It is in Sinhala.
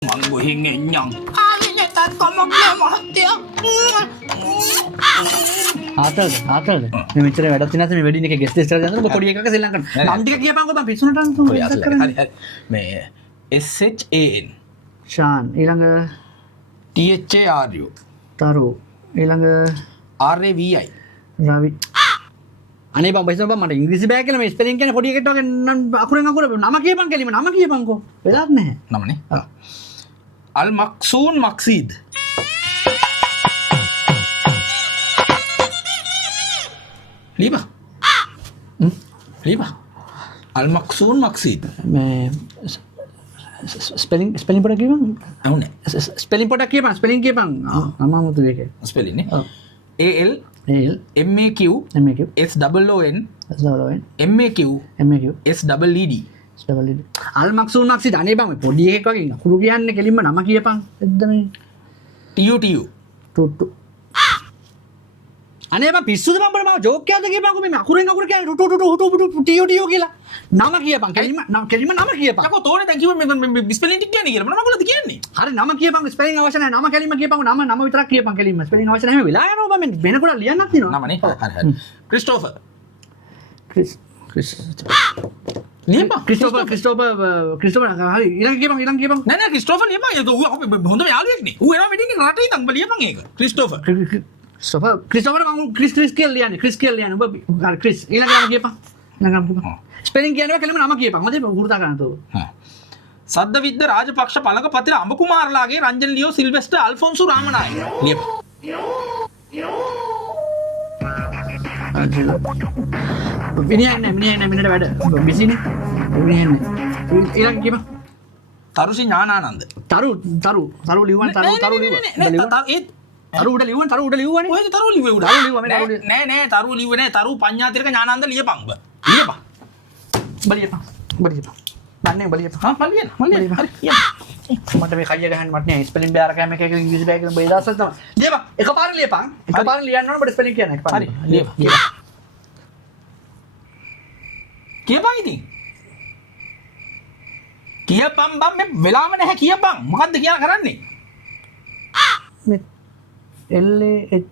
මං ගොහින් එන්නම්. ආවේ නැතත් කමක් නෑ මහත්තයා. ආතල්ද මේ මෙච්චර වැඩක් තියෙනවා මේ වෙඩින් එකේ ගෙස්ට් ලිස්ට් එකක් දාන්න ඔබ පොඩි එකක ශ්‍රී ලංකන් නම් ටික කියපන්කෝ මම පිස්සුනට අන්තු හරි මේ SHAN ෂාන් ඊළඟ THARU තරු ඊළඟ RAVI රවි අනේ බං බයිසෝ බං මට ඉංග්‍රීසි බෑ කියලා මේ ස්පෙලිං කියන්නේ පොඩි එකට වගේ අකුරෙන් අකුර නම කියපන් කෙලිම නම කියපන්කෝ වෙලාවක් නැහැ නමනේ අල් මක්සූන් මක්සීද් ලීබා අල් මක්සූන් මක්සීද් මේ ස්පෙලිං පොඩක් කියපන් අහුනේ ස්පෙලිං පොඩක් කියපන් ස්පෙලිං කියපන් අමාමුතු එකේ ස්පෙලින් නේ ඔව් AL MAQ MAQ SOON SOON MAQ MAQ SEED අල් මක්සූන් මක්සීද් අනේ බං පොඩි එකක් වගේ අකුරු කියන්නේ කෙලින්ම නම කියපන් එද්ද මේ TUTU ටුට්ටු අනේ බං පිස්සුද බං මම ජෝක් එකක්ද කියපන්කෝ මේ අකුරෙන් අකුර කියන්නේ ටු ටු ටු ටු ටියෝ කියලා නම කියපන් කෙලින්ම නම කියපන් යකෝ තෝරේ දැන් කිව්ව මේ ස්පෙලින් ටික කියන්නේ කියලා මොනවා මොකද කියන්නේ හරි නම කියපන් ස්පෙලිං අවශ්‍ය නැහැ නම කෙලින්ම කියපන් නම විතරක් කියපන් කෙලින්ම ස්පෙලිං අවශ්‍ය නැහැ වෙලා යනවා බං මේ වෙන කොට ලියන්නත් තියෙනවා නමනේ හරි ක්‍රිස්ටෝෆර් ක්‍රිස් ලියපන් ක්‍රිස්ටෝෆර් හරි ඊළඟ කියපන් නෑ ක්‍රිස්ටෝෆර් ලියපන් ඒක ඌ හොඳම යාළුවෙක් නේ ඌ එනවා වෙඩින් එක රටේ ඉඳන් ලියපන් ඒක ක්‍රිස්ටෝෆර් මම ක්‍රිස් කියලා ලියන්නේ ඔබ හරි ක්‍රිස් ඊළඟ නම කියපන් ස්පෙලිං කියනවා කෙලින්ම නම කියපන් මම හුරුදා ගන්න තෝ සද්දවිද්ද රාජපක්ෂ පළක පතිර අඹ කුමාරලාගේ රංජන් ලියෝ සිල්වෙස්ටර් අල්ෆොන්සු රාමනායක ලියපන් මිනිහන්නේ මිනිහට වැඩ බිසිනේ මිනිහන්නේ ඊළඟ කියපන් තරුෂි ඥානානන්ද තරු ලියුවන් තරු උඩ ලියුවනේ ඔය තරු ලිව්වේ උඩ නෑ තරු ලිව්වේ නෑ තරු පඤ්ඤාතිරක ඥානන්ද ලියපන් බලියපන් දන්නේ බලියපන් හා මල්ලියන හරි මට මේ කයිය ගහන්න මට නෑ ස්පෙලිං බෑ අරකම එකක ඉංග්‍රීසි බෑ කියලා බය දාසක් තමයි ලියපන් එකපාරට ලියන්න ඕන බට ස්පෙලිං කියන්න එකපාරට හරි ලියපන් කියපන් ඉතින් කියපන් බම් මේ වෙලාව නැහැ කියපන් මොකද්ද කියලා කරන්නේ මේ LAHI